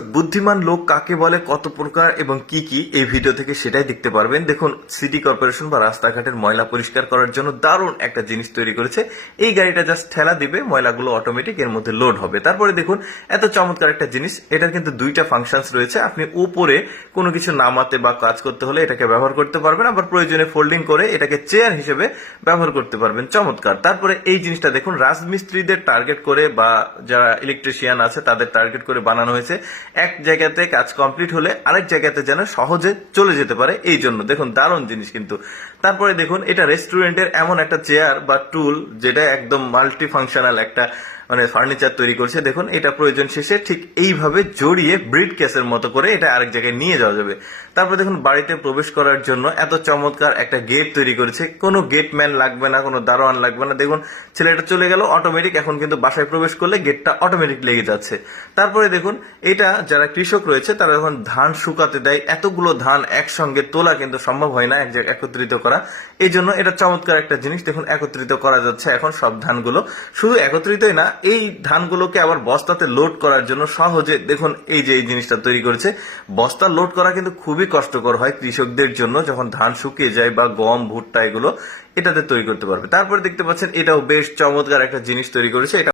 বুদ্ধিমান লোক কাকে বলে, কত প্রকার এবং কি কি এই ভিডিও থেকে সেটাই দেখতে পারবেন। দেখুন, সিটি কর্পোরেশন বা রাস্তাঘাটের ময়লা পরিষ্কার করার জন্য দারুণ একটা জিনিস তৈরি করেছে। এই গাড়িটা জাস্ট ঠেলা দিবে, ময়লাগুলো অটোমেটিক এর মধ্যে লোড হবে। তারপরে দেখুন, এত চমৎকার একটা জিনিস, এটার কিন্তু দুইটা ফাংশনস রয়েছে। আপনি উপরে কোনো কিছু নামাতে বা কাজ করতে হলে এটাকে ব্যবহার করতে পারবেন, আবার প্রয়োজনে ফোল্ডিং করে এটাকে চেয়ার হিসেবে ব্যবহার করতে পারবেন। চমৎকার। তারপরে এই জিনিসটা দেখুন, রাজমিস্ত্রিদের টার্গেট করে বা যারা ইলেকট্রিশিয়ান আছে তাদের টার্গেট করে বানানো হয়েছে। এক জায়গাতে কাজ কমপ্লিট হলে আরেক জায়গাতে যেন সহজে চলে যেতে পারে, এই জন্য। দেখুন, দারুণ জিনিস কিন্তু। তারপরে দেখুন, এটা রেস্টুরেন্টের এমন একটা চেয়ার বা টুল যেটা একদম মাল্টি ফাংশনাল একটা ফার্নিচার তৈরি করছে। দেখুন, এটা প্রয়োজন শেষে ঠিক এইভাবে জড়িয়ে ব্রিড কেসের মতো করে এটা আরেক জায়গায় নিয়ে যাওয়া যাবে। তারপর দেখুন, বাড়িতে প্রবেশ করার জন্য এত চমৎকার একটা গেট তৈরি করেছে। কোনো গেটম্যান লাগবে না, কোনো দারোয়ান লাগবে না। দেখুন, ছেলেটা চলে গেল অটোমেটিক, এখন কিন্তু বাসায় প্রবেশ করলে গেটটা অটোমেটিক লেগে যাচ্ছে। তারপরে দেখুন, এটা যারা কৃষক রয়েছে তারা যখন ধান শুকাতে দেয়, এতগুলো ধান একসঙ্গে তোলা কিন্তু সম্ভব হয় না, এক জায়গায় একত্রিত করা। এই জন্য এটা চমৎকার একটা জিনিস। দেখুন, একত্রিত করা যাচ্ছে এখন সব ধানগুলো। শুধু একত্রিতই না, এই ধানগুলোকে আবার বস্তাতে লোড করার জন্য সহজে, দেখুন এই যে এই জিনিসটা তৈরি করেছে। বস্তা লোড করা কিন্তু খুবই কষ্টকর হয় কৃষকদের জন্য, যখন ধান শুকিয়ে যায় বা গম ভুট্টা এগুলো এটাতে তৈরি করতে পারবে। তারপরে দেখতে পাচ্ছেন, এটাও বেশ চমৎকার একটা জিনিস তৈরি করেছে। এটা